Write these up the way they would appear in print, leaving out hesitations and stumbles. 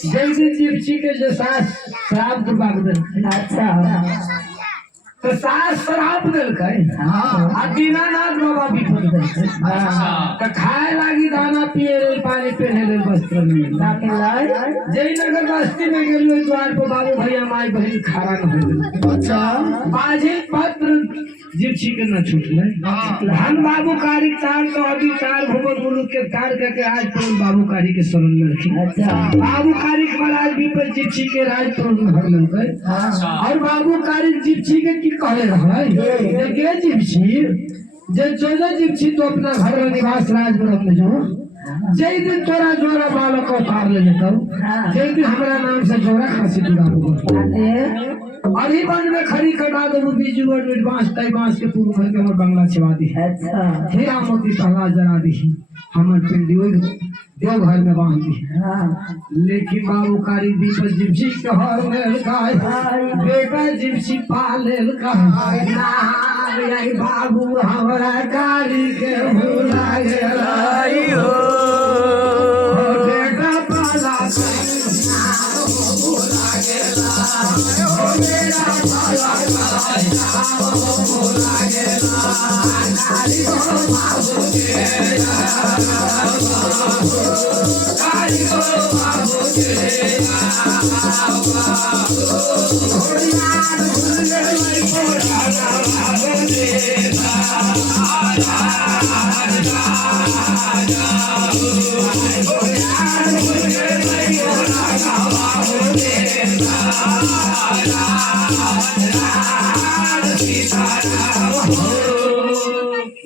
के सास शराब के बागदल अच्छा तो सास शराब दिलकै आ दीनानाथ बाबा विपद दिलकै तो खाए लागी दाना पिए लेल पानी पहने लेल वस्त्र मिलल जय नगर बस्ती में गेल द्वार पर बाबू भैया माई बहन खारा न हो अच्छा बाजे पत्र जिप्सी के न छूटले हम बाबू कारी तार तो अभी तार भूमर मुलुक के तार करके आज तो बाबू कारी के शरण में रखी अच्छा बाबू कारी के महाराज भी पर जिप्सी के राज तो भर मिलकै और बाबू कारी जिप्सी के की कहे रहे के जिप्सी जो जिप्सी तो अपना घर में निवास राजपुर में जो जय दिन तोरा जोरा बालक को उतार ले लेता जय दिन हमारा नाम से जोरा खांसी दूरा होगा और ही बन में खड़ी कटा दो बीजू और बांस तय बांस के पूर्व भर के हमर बंगला छिवा दी अच्छा हीरा मोती पहला जला दी हमर पिंडी देव घर में बांध दी लेकिन बाबू कारी दीपक जिप्सी के हर में गाय बेटा जिप्सी पाले गाय बाबू हमारा कारी के भूला गेला बेटा पाला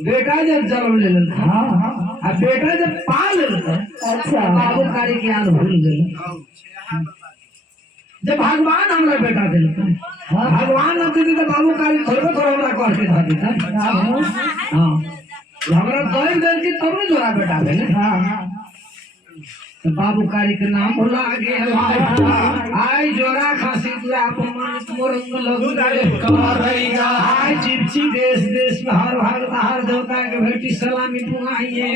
बेटा जब जन्म ले लेता बेटा जब पाल लेता अच्छा बाबू कारी की याद भूल गई जब भगवान हमारा बेटा देता भगवान न देते तो बाबू कारी थोड़ा थोड़ा कर के धा देता हाँ हमारा दही दे के तब न जोड़ा बेटा दे तो बाबू कारी के नाम भुला गया आई जोरा खांसी पूरा अपमान मोरंग लगू आई जिप्सी देश देश में हर भाग हर देवता के भेटी सलामी पुनाइए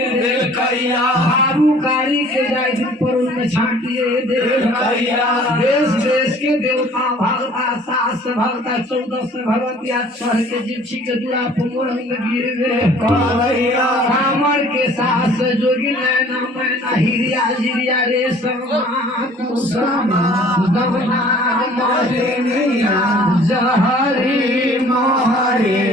बाबू कारी के जाय दिन पर उनमें छाटिए देश देश के देवता भगता सास भगता 14 से भगवतिया स्वर के जिप्सी के दूरा पर मोरंग गिर गए रामर के सास जोगी नैना मैना हिरिया जिरिया रे समा कुसमा दवना मोरे जहरी मोहरे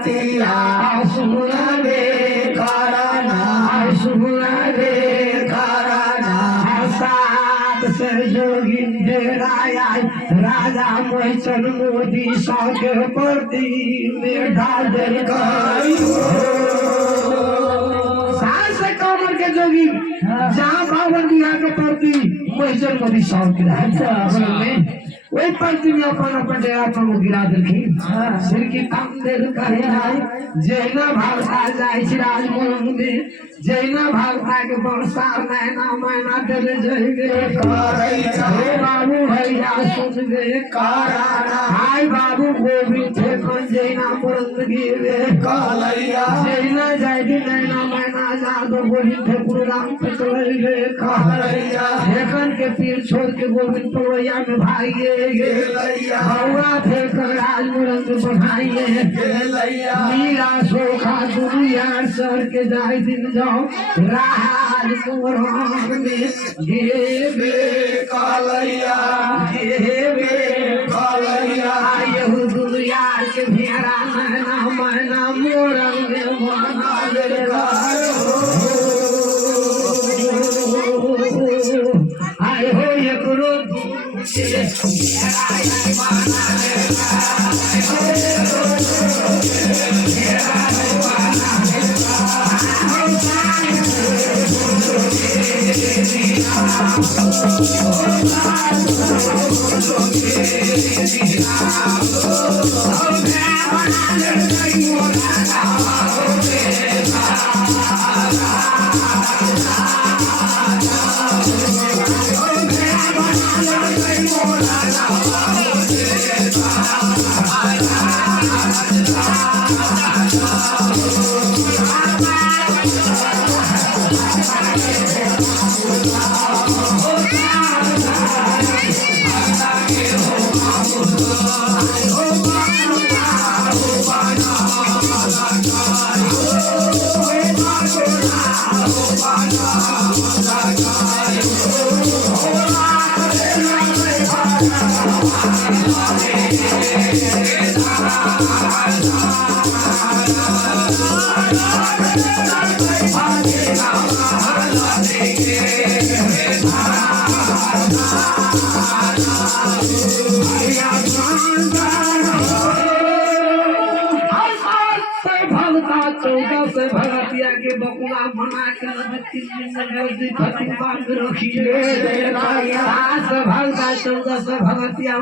बरतिया सुन रे कराना सुन रे कराना सात से जोगी राया राजा मोहन मोदी सागे प्रति में ढाल सास कमर के जोगी जहाँ बावन बिहार के प्रति मोहन मोदी साग में वही पंक्ति में अपन डेरा पर वो गिरा दिलखिन सिर की ताम देर करे आए जैना भागता जाय राज मोरंग में जैना भागता के बरसार नैना मैना देले जइगे हे बाबू भैया सुन गए काराना हाय बाबू गोविंद थे कौन जैना मोरंग गिरे कालैया जैना जायगी नैना मैना जादो गोविंद थे गुरु राम चले गए कालैया हेकन के पीर छोड़ के गोविंद पवैया में भागे हवा थे राज मुरंग बढ़ाइए मीरा सोखा दुनिया सर के जाए दिन जाओ राज मोरंग में घेबे कालैया घेबे कालैया यहू दुनिया के भेड़ा मैना मैना मोरंग में बना देगा आए हो ये करो भगतिया के बकुला बना के रखिए भगता 14 भगतिया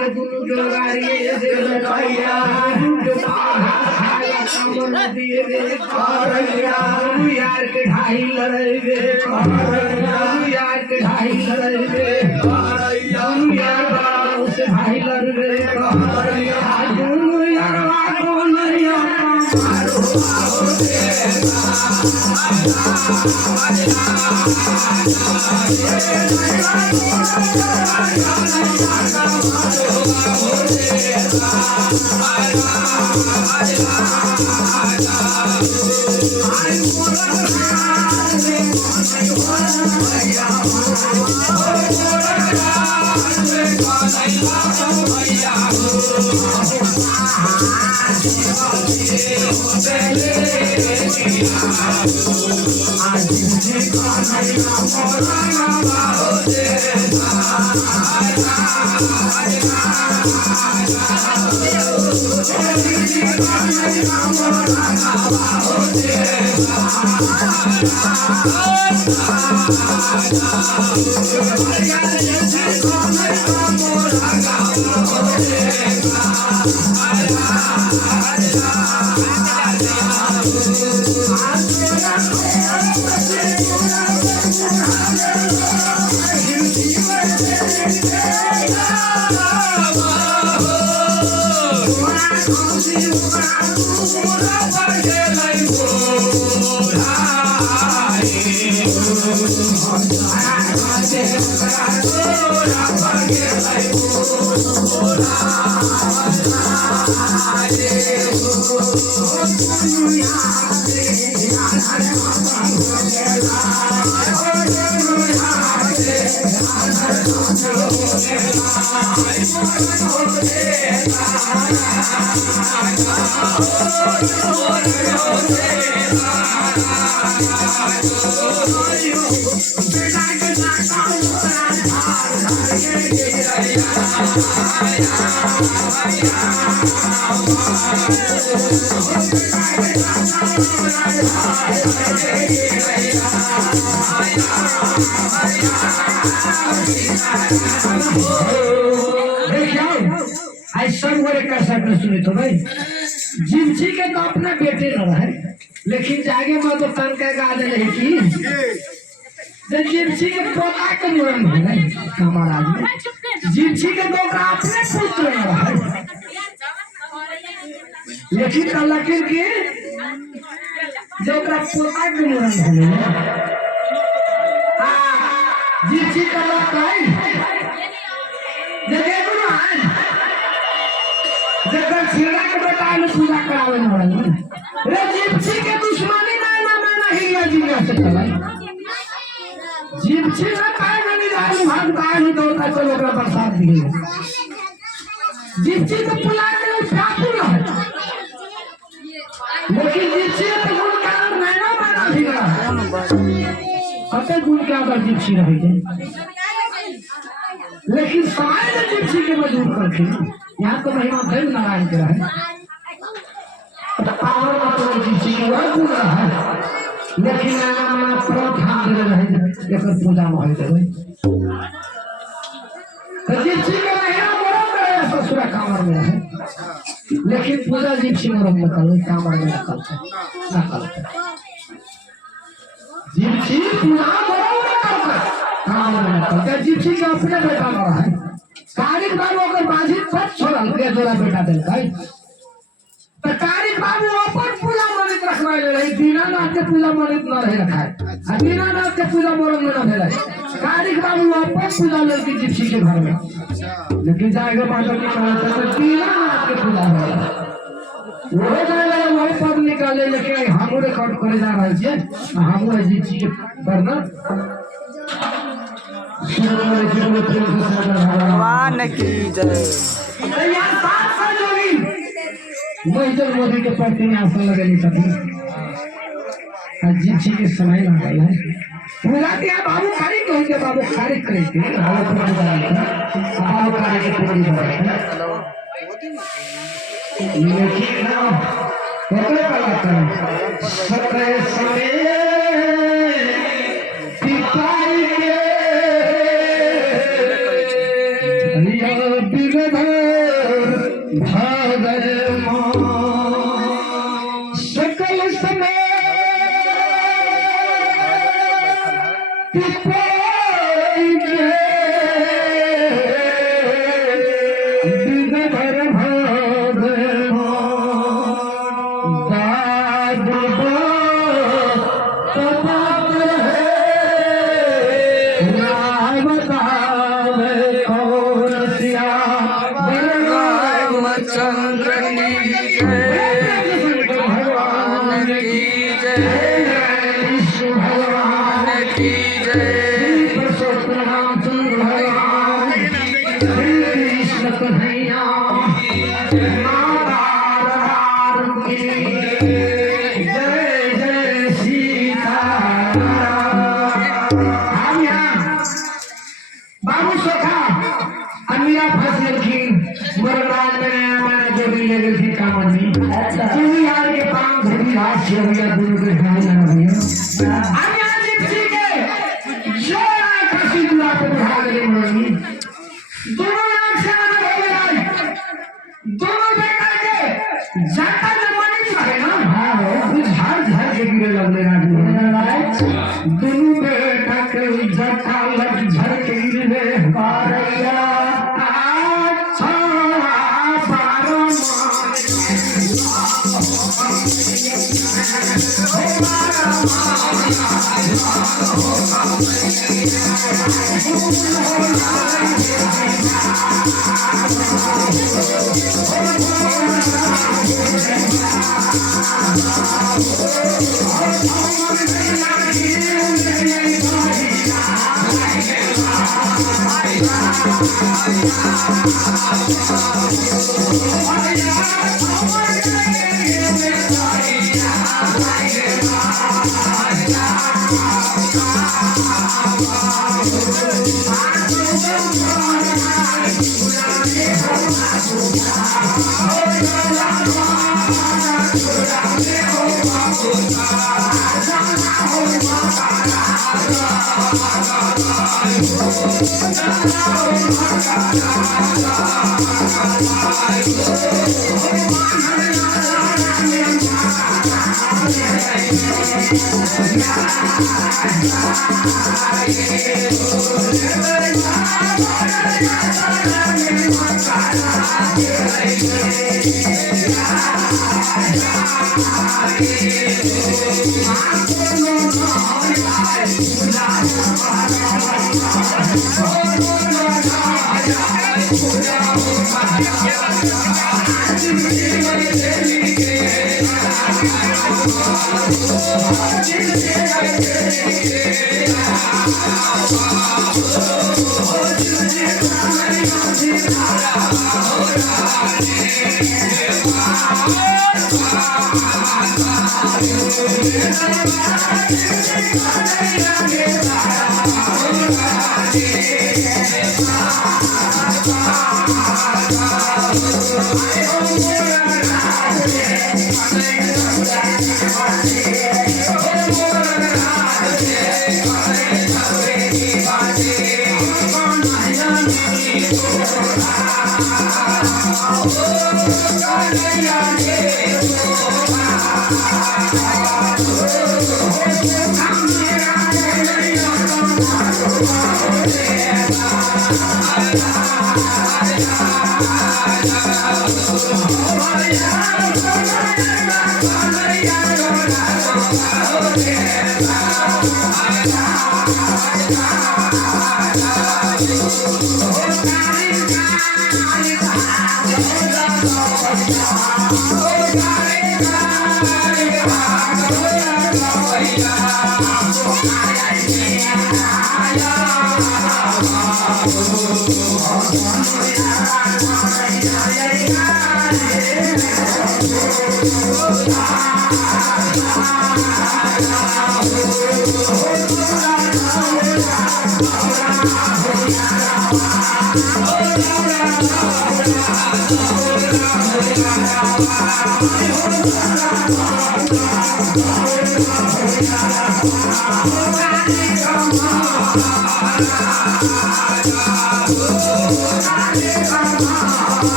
के दुनु के गाड़ी दे भैया के बाधा खाया कमर दिए रे भैया यार के ढाई लड़े रे भैया यार के ढाई लड़े रे भैया यार उस ढाई लड़ रे भैया दुनु यारवा को नहीं मारो आओ सुने तो भाई जिनसी के तो अपना बेटे न रहे लेकिन जागे में तो तन के गा दे रही की जिनसी के पोता के मुरन है हमारा जिनसी के तो अपने पुत्र न रहे लेकिन लकीर के जो पोता के मुरन है जिनसी का लोग कहीं जगह जगह छेड़ा के बेटा ने पूजा करावे न रे जिप्सी के दुश्मनी ना नहीं है जीवा से भाई जिप्सी ना पाए नहीं जाए भाग पाए नहीं तो चलो ओकरा बरसात दिए जिप्सी तो पुला के काफू ना है लेकिन जिप्सी तो गुण का नैना माना भी ना अते गुण का अगर जिप्सी रह जाए लेकिन शायद जिप्सी के मजबूर करके यहाँ तो महिमा फिर नारायण के है पावर का तो जिप्सी के वह गुण है लेकिन नाना माना प्रथा दे रहे एक पूजा में होते हुए तो जिप्सी के महिमा बड़ा करे ससुरा कामर में है लेकिन पूजा जिप्सी में रख करो कामर में ना करते जिप्सी पूजा बड़ा करता कामर में करते जिप्सी के अपने बेटा मरा है तारीख बाबू अगर बाजी सब छोड़ा के जोड़ा बेटा दिल का तो तारीख बाबू अपन पूजा मनित रखवा ले रही दीनानाथ के पूजा मनित न रहे रखा है दीनानाथ के पूजा मरन में न भेल तारीख बाबू अपन पूजा लड़की जिप्सी के घर में लेकिन जाएगा बाजार में कहा तो दीनानाथ के पूजा हो वो जाएगा वही पद निकाले लेके हम रिकॉर्ड करे जा रहे थे हम जिप्सी के वर्णन भगवान की जय। महिंद्र मोदी के प्रति आसन लगेली सभी जिप्सी के समय ना गई है पूरा दिया बाबू खाली कहेंगे बाबू खाली करेंगे बाबू खाली के पूरी लेकिन ना पकड़े पड़ा करें सत्रह समय पिताई के सकल समय बाबू सोखा अमीरा फसल की बरबाद में जोड़ी ले गई थी कामनी तुम्हें यार के पांव धरी हाथ से भैया दोनों के ढाई जाना भैया अमीरा जिप्सी के जो आए कसी दुआ को बिठा गए मरोगी दोनों आंख से आना हो गया दोनों बेटा के जाता जमाने में है ना हाँ कुछ झाड़ झाड़ के गिरे लगने राजू दोनों बेटा के जाता लग झड़ के गिरे पारैया अच्छा पारो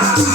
Oh,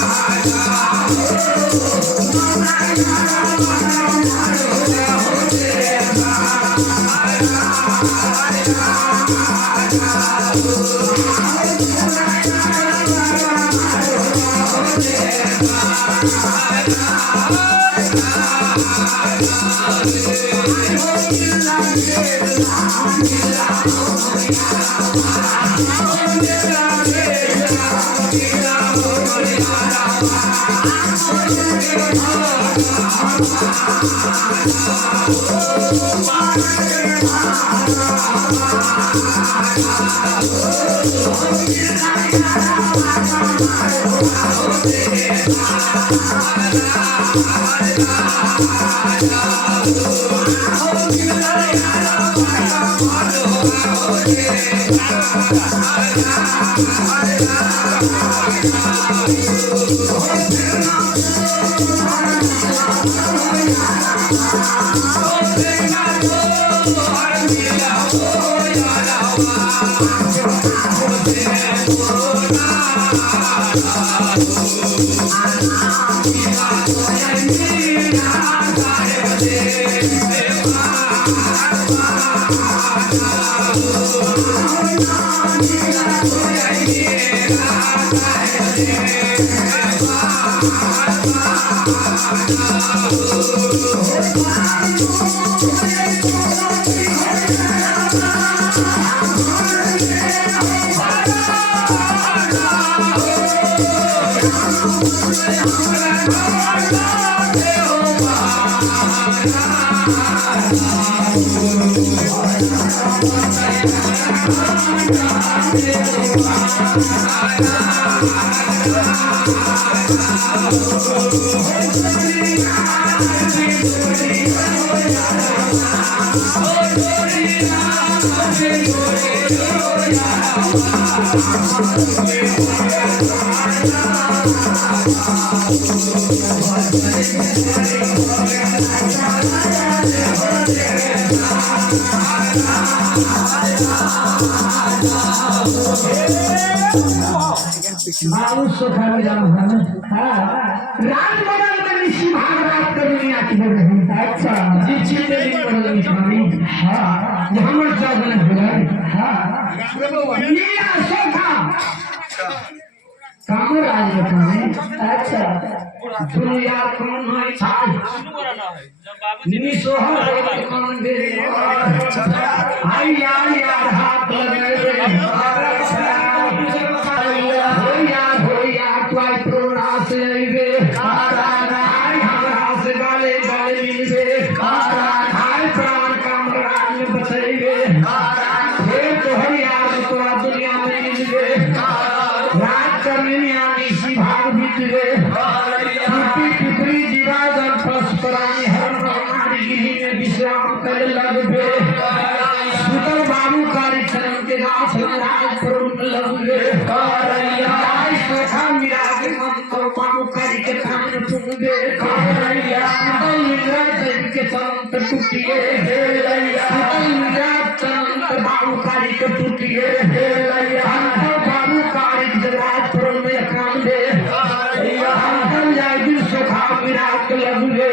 बाबू सोखा में जाना था ना रात बदल में निशी भागवत कर दुनिया की बोल रही अच्छा जी चिते दिन बदल में स्वामी हां ये हमर जब न हुआ हां नीला सोखा कामर आज बताने अच्छा दुनिया कौन है छाज नी सोहर कौन दे आई यार यार हाथ लगे बाबू कार्यक्रम के नाथ महाराज लगे मेरा बाबू कार्यक्रम सुनगे के संत टूटिए बाबू कार्यक्रम टूटिए बाबू कार्यक्रम में काम दे सुखा विराट लगे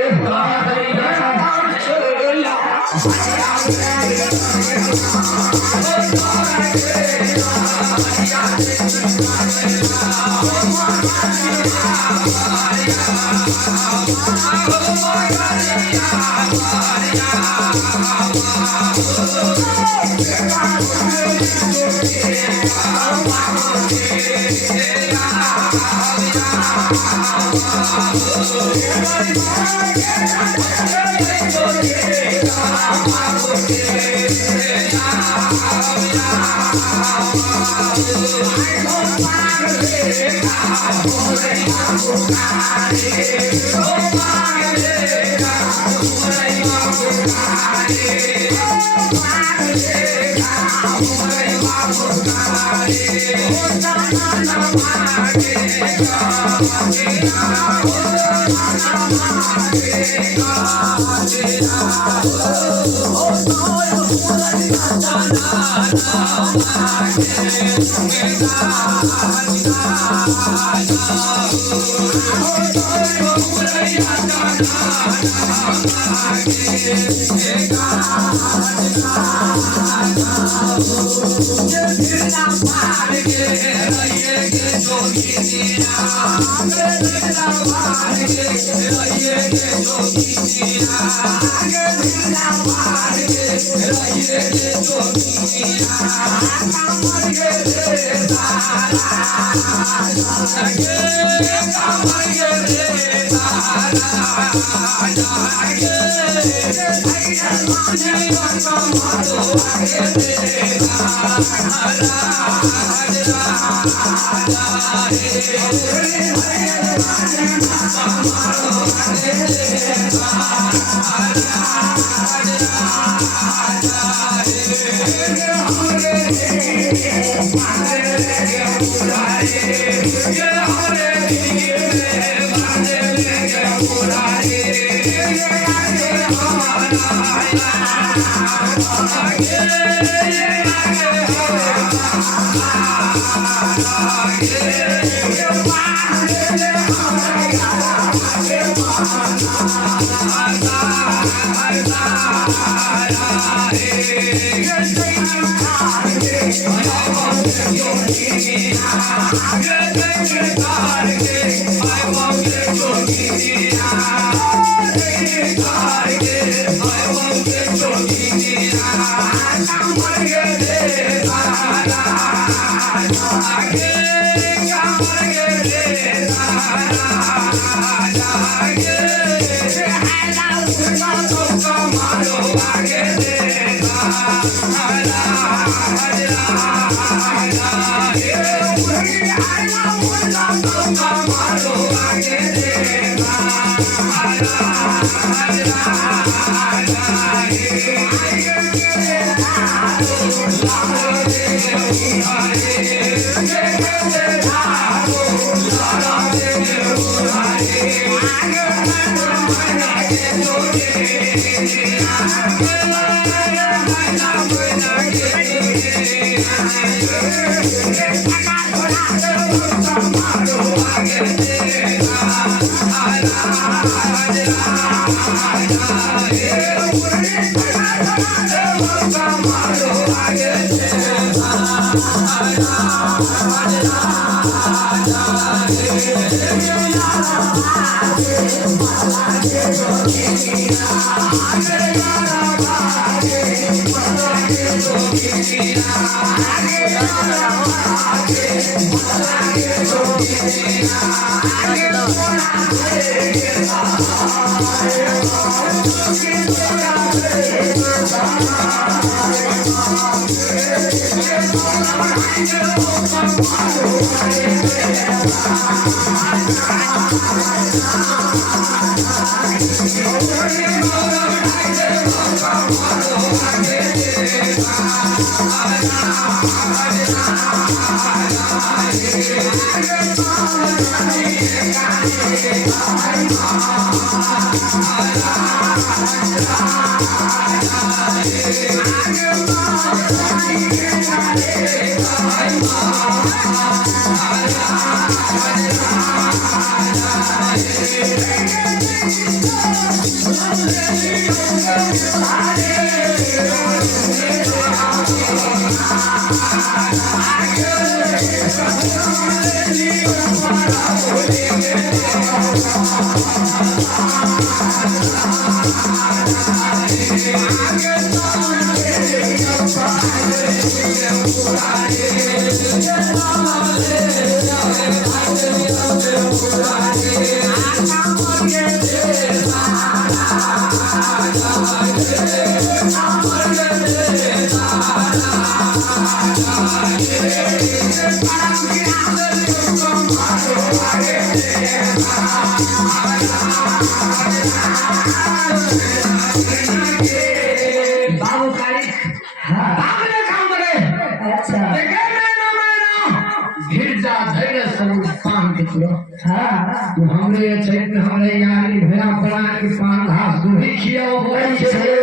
हमरे चैत्र हमरे यारी भया पड़ा के पान घास दूही खियाओ होय छे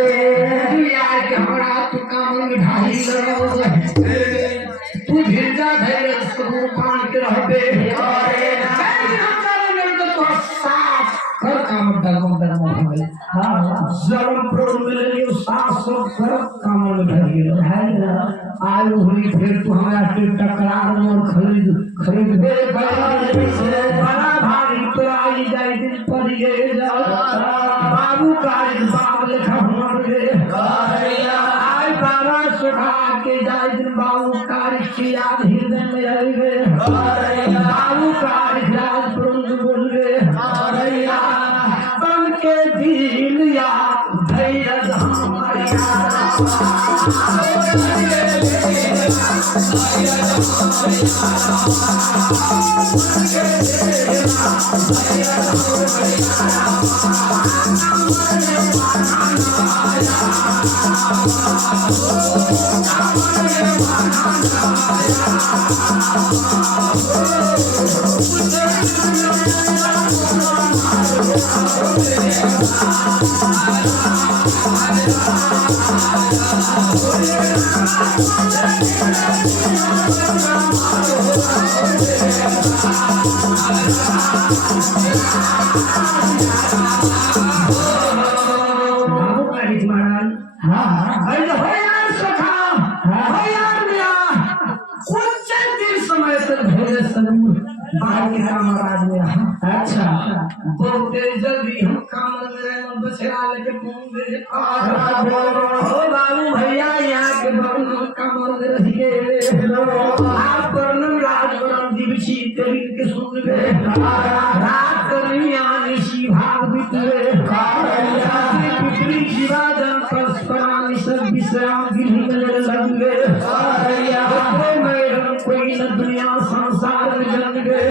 तू यार के हमरा तू कामन मिठाई लड़ो तू भिजा धैर्य सब पान के रहबे अरे तो साफ कर काम दगम दगम होय हां जलम प्रोड मिले साफ सब कर कामन मिठाई है आयु हुई फिर तू हमरा से टकरार मोर खरीद दे बड़ा भारी तोराई जाई दिन पर ये जा बाबू काज बाब लिखा हमरे आय बाबा सुखा के जाई दिन बाबू काज की याद हृदय में रहे बाबू काज राज प्रभु बोल रे बन के दिल या धैर्य हमारा अच्छा बहुत जल्दी हम काम में बसेरा लेके पहुंचे ओ बाबू भैया यहाँ के बगल काम में रहिए आप वर्णन राजवरण दिवसी तेरी के सुन ले रात करिया निशी भाग बितले पितरी जीवा जन परस्परानि सब विश्राम गिरी में लगे तो मैं कोई न दुनिया संसार में जन गए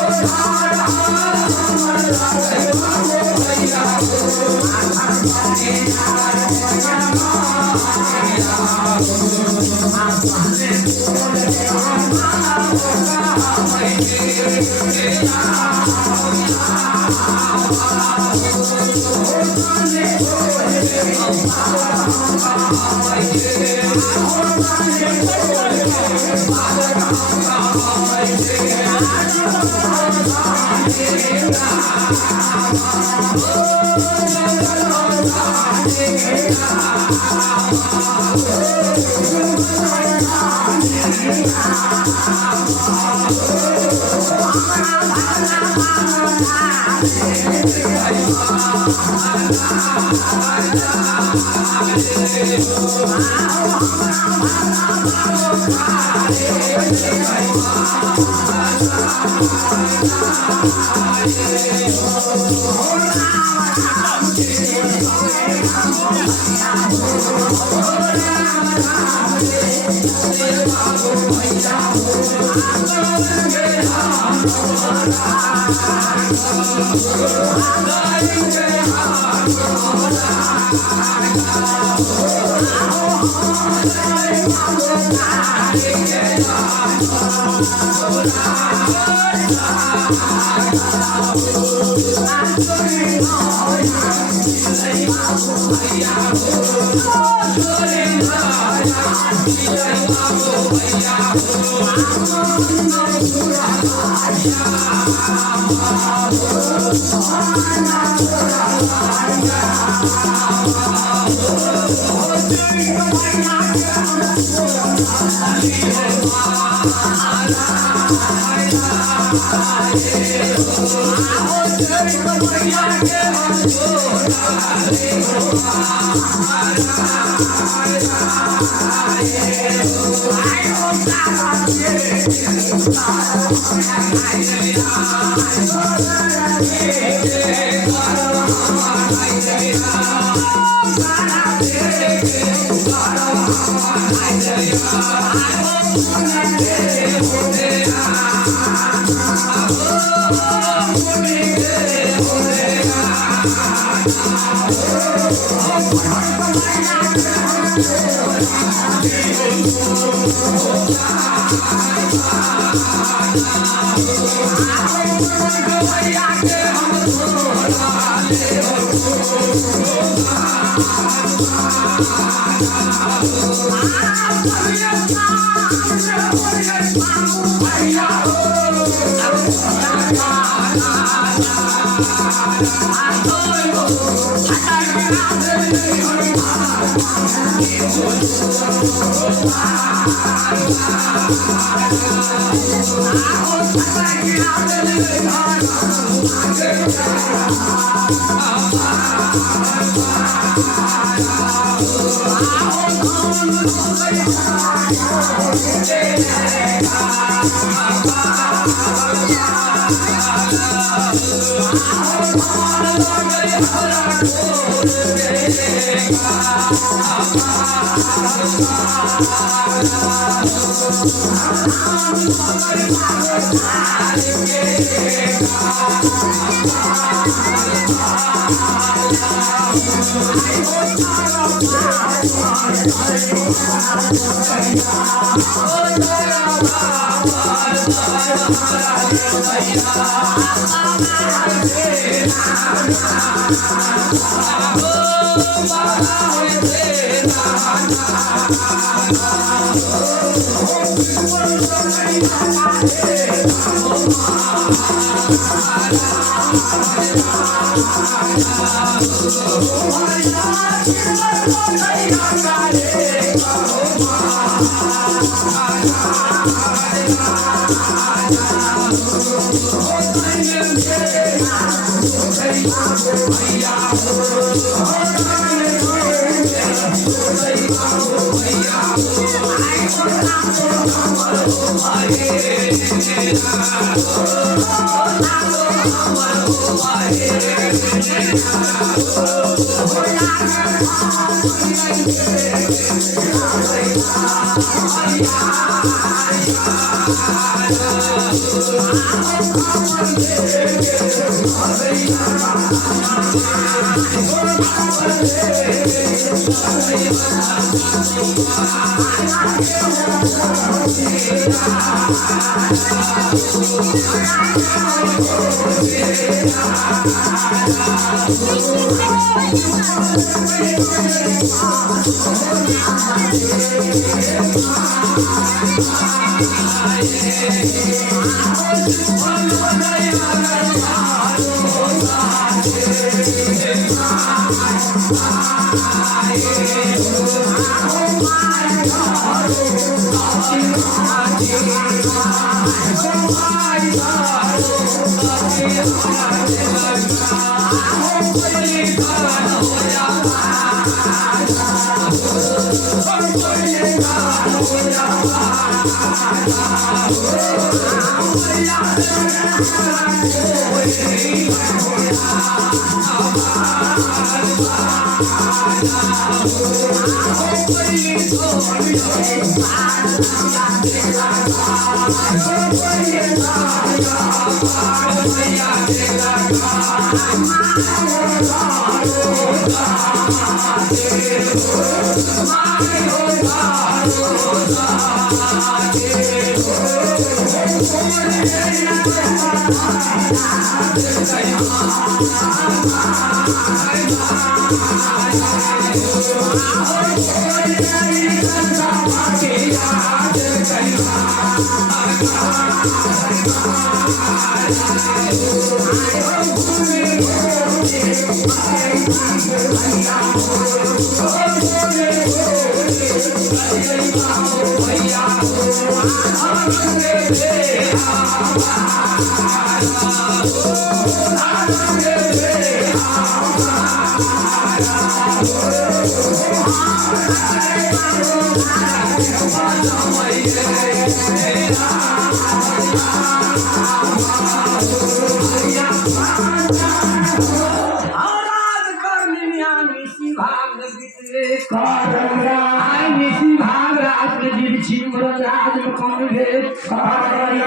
Oh,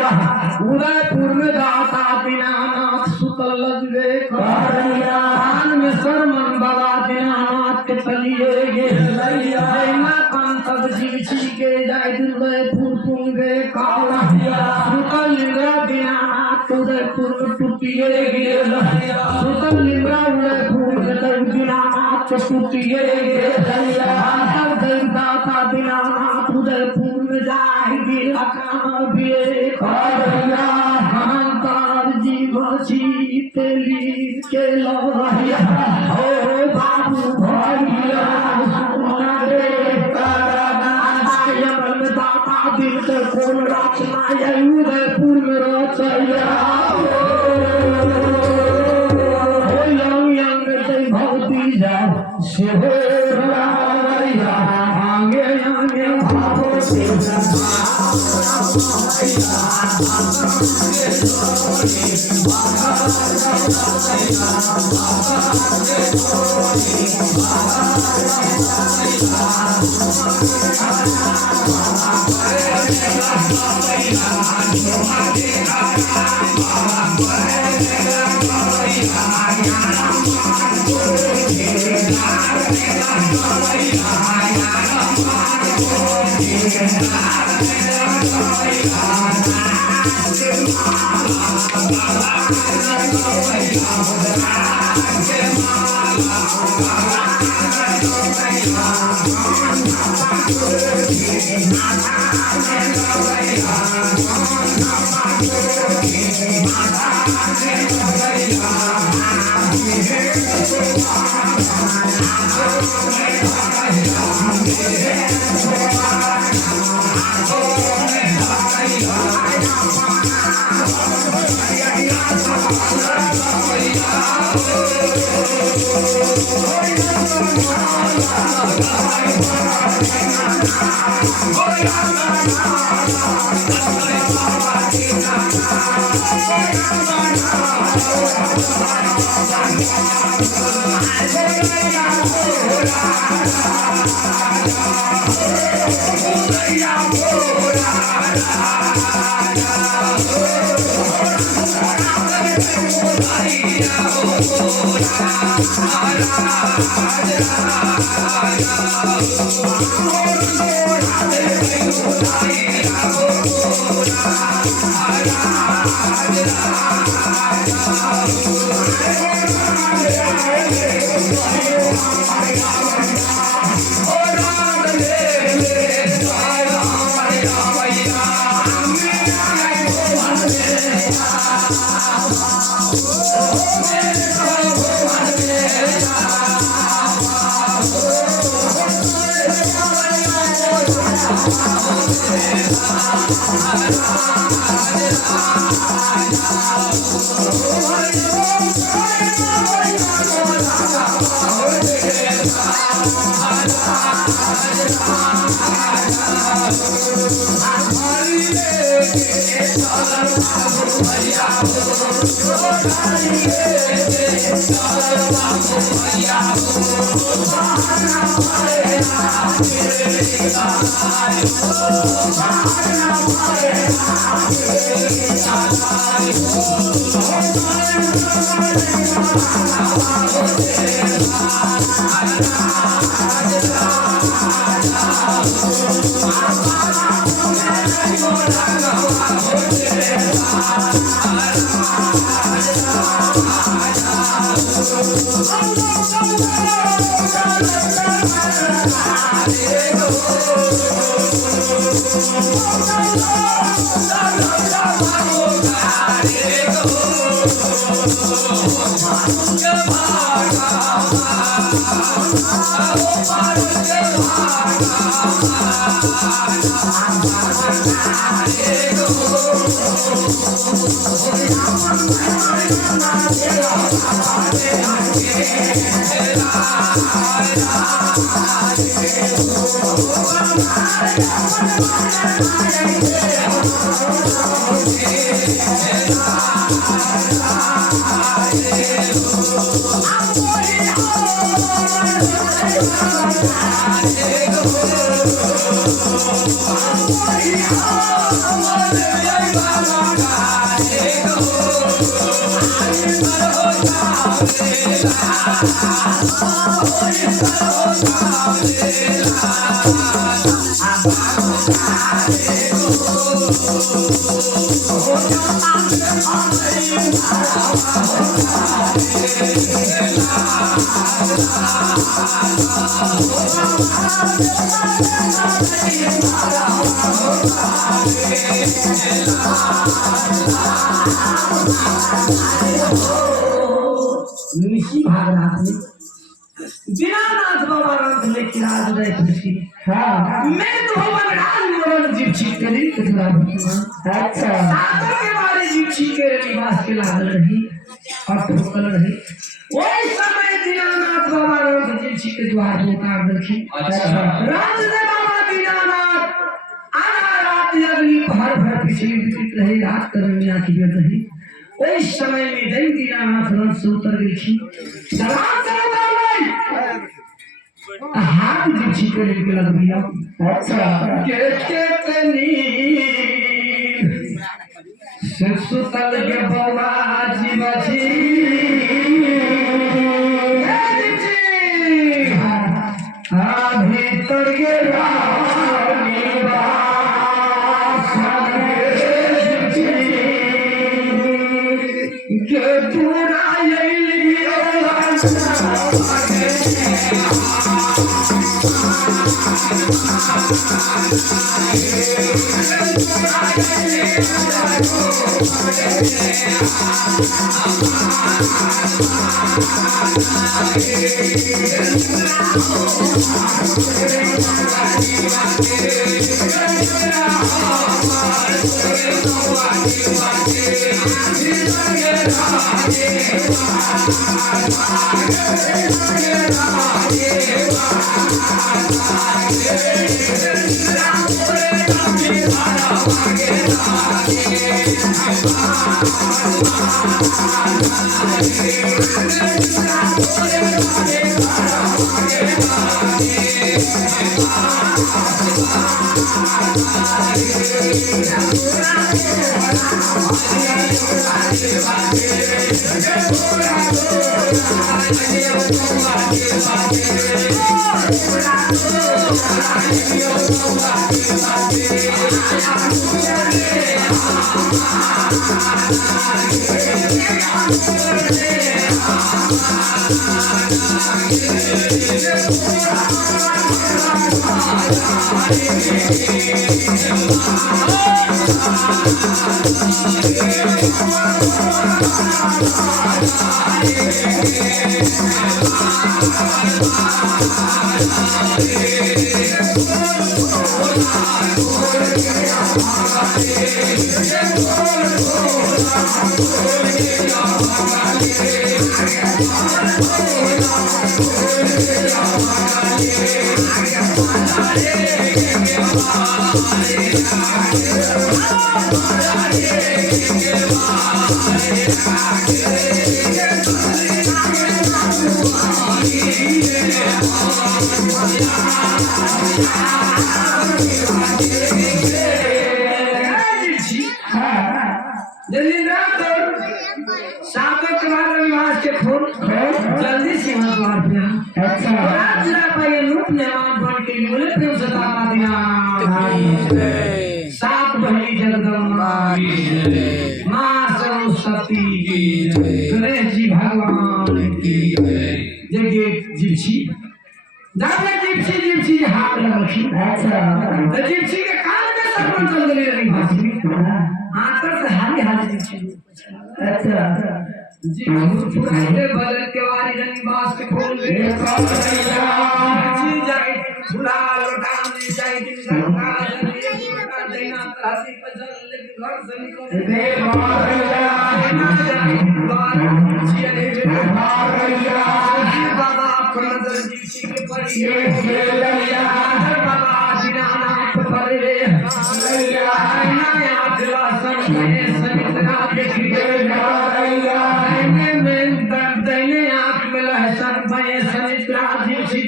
उदयपुर में दाता दीनानाथ सुतल लगे कान में सरमन बाबा दीनानाथ के चलिए गे जैना कांतक जीव छी के जाय उदयपुर पुंगे काला सुतल लिंगा दीनानाथ उदयपुर में टूटिए गे सुतल लिंगा उदयपुर में दीनानाथ टूटिए गे दाता दीनानाथ उदयपुर में जाय गिरा कान बिए हंकार जीव छी तेली के लहरिया ओ बाबू भैया सुना रे यमन दाता दिल के कोन रचना उदयपुर में रचैया हो यंग यंग ते भक्ति जा से हो राया आगे आगे भावो से Oh, निशी भागनाथ ने दीनानाथ बाबा राम लेके राज रहे खुशी मैं तो भगवान राज मोरन जीव छी करी कितना अच्छा सागर के बारे जीव छी के निवास के लागल रही और ठोकल रही वही समय दीनानाथ बाबा राम जीव छी के द्वार में उतार दलखी अच्छा राज ने बाबा दीनानाथ आना रात अगली भर भर पिछली रही रात करनिया की रही उस समय में देवी दीनानाथ रथ से उतर गई थी सलाम हाथ दीछी को लेके लग गया अच्छा के नीर सुतल के बाबा जी बची भीतर के रानी Hare जल्दी से सात बहनी जगदम्बा माँ सरस्वती गणेश जी भगवान की जगह जिप्सी दादा जिप्सी हाथ लगी तो जिप्सी के कान में सब चल रही भाषी आकर से हाली हाली अच्छा जी पुराने बदल के वारी जनी बास के खोल ले जी जाए झूला लौटाने जाए कि सरकार ने पूरा देना तासी पजल ले घर से निकल दे मारैया ना जाए बात जिए ले मारैया बाबा को नजर जी के पड़ी ले बाबा दीनानाथ परे मारैया ना अगला समय समितना देखिए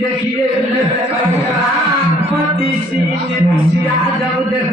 देखिए पति जब देख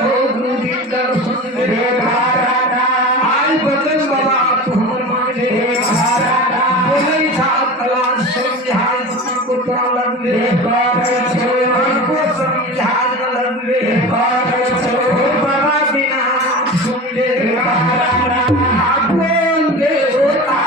हो गुरु दिलकर सुन रे आज बचन बाबा तुम मांगे बोले था कला समझा को लग रे को समझा लग रे बाबा बिना सुन रे बोल दे होता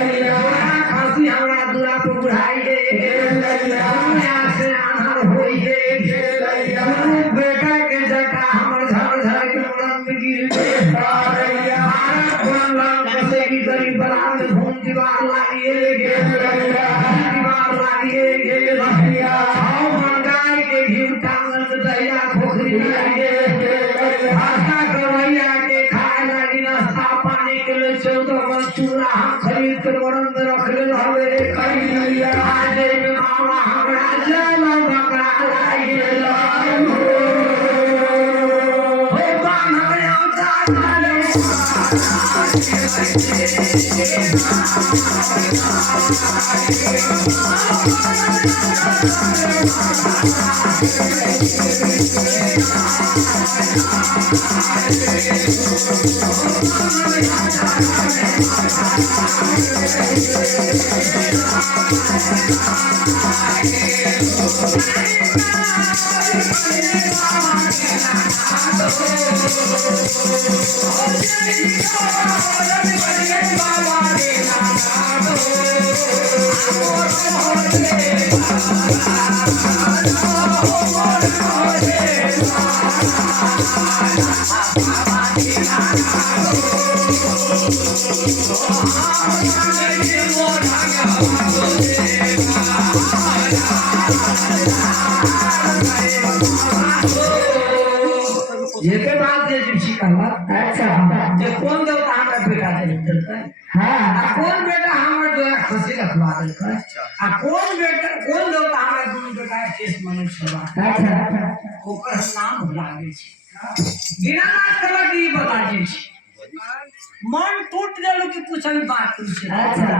रहिए से की करी बरात घूम दीवार लागिए गे दीवार लागिए गे रहिया आओ मंगाई के घी टांगल दहिया खोखरी लागिए आशा करैया के खाए लागी नाश्ता पानी के लिए 14 मन चूड़ा हम खरीद कर बरंद रख ले हवे कई आज में मामा हमरा जला बकरा लागिए ये के बात ये जिप्सी कहला अच्छा जे कौन देवता हमरा बेटा दे हां कौन बेटा हमरा जो खुशी रखवा दे आ कौन देवता हमरा दुनु बेटा केस मन छवा अच्छा ओकर नाम भुला गेल छी दीनानाथ कला की बता दी छी मन टूट गेलो कि कुछ भी बात पूछे अच्छा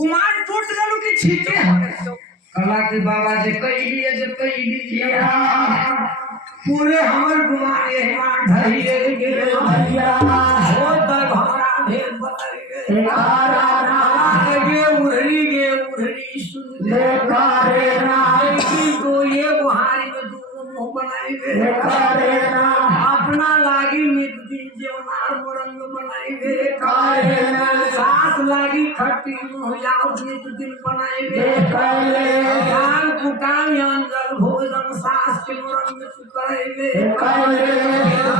गुमान टूट गेलो कि छीटे कला के बाबा जे कहिए पूरे हमर गुमारे मान ढहिए गे भैया हो त घरा भेद बताइए गे उड़री सुन ले कारे राय की तो ये बुहारी में दो मुंह बनाइए कारे ना अपना लागी मिट्टी जेवनार मोरंग बनाइए कारे ना सास लागी खट्टी मुंह जाओ मिट्टी बनाइए कारे कान कुटान अंगल भोजन सास के मोरंग कराइबे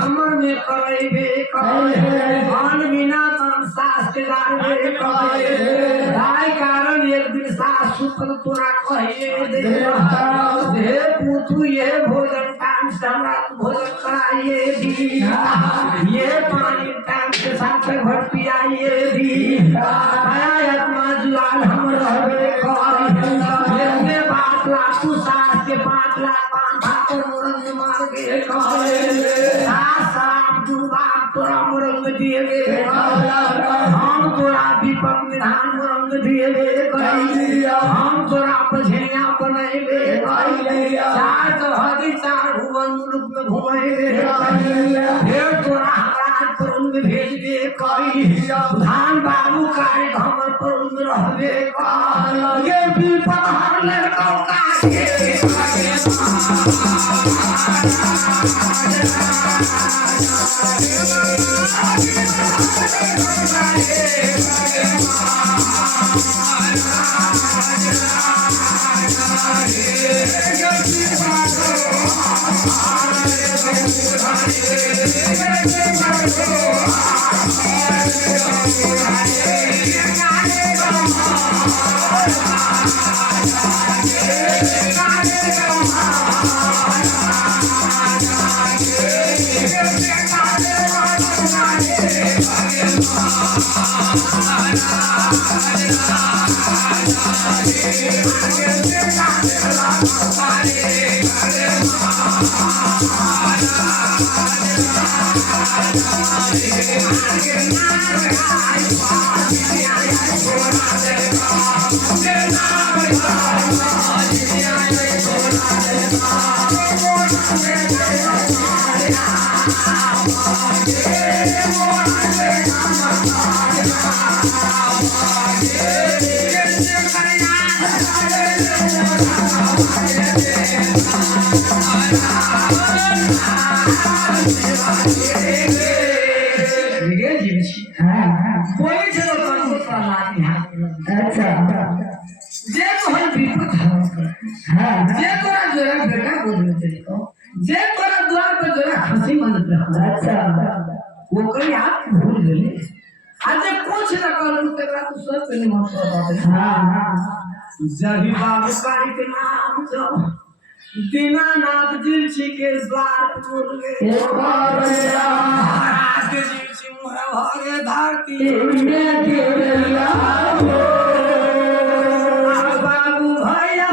हमर में कराइबे भान बिना तन सास के गाड़बे दाई कारण एक दिन सास सुपल तोरा कहिए दे पूतू ये भोजन टाइम से हमरा भोजन कराइए दी ये पानी टाइम के साथ भर पियाइए दी आया आत्मा जुआल हम रहबे करी बात लाखू सास के 5 लाख भाकर मुरंग मार के कहे सास दुबा तोरा मुरंग दिए हम तोरा दीपक विधान मुरंग दिए हम तोरा पझिया बनाइबे चार हदी 4 भुवन मुलुक में घुमाइबे फिर तोरा हमरा पुरुन में भेजबे कही धान बाबू काहे हमर पुरुन में रहबे ये विपद हर लड़का का कुछ न करू तेरा तो सब पे मत जब बाबू कारी के नाम जो दीनानाथ जी के द्वार खोल गए महाराज जी सिंह भरे धरती बाबू भैया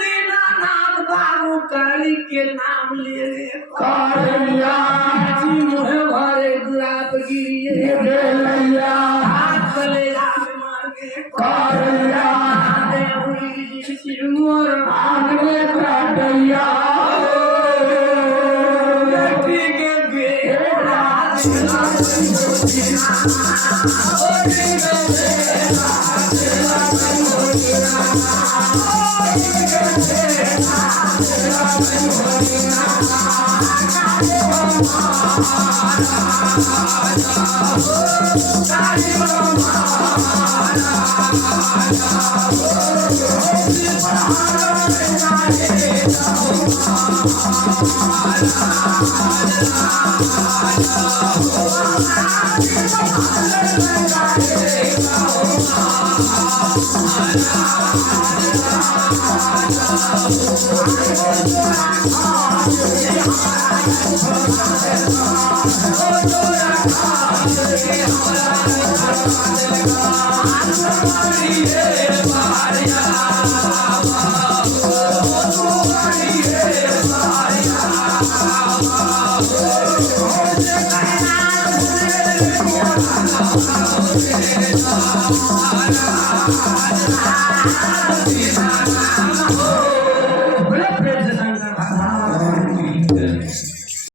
दीनानाथ बाबू कारी के नाम ले मुहे भरे गुलाब गिरिए हाथ चले मार के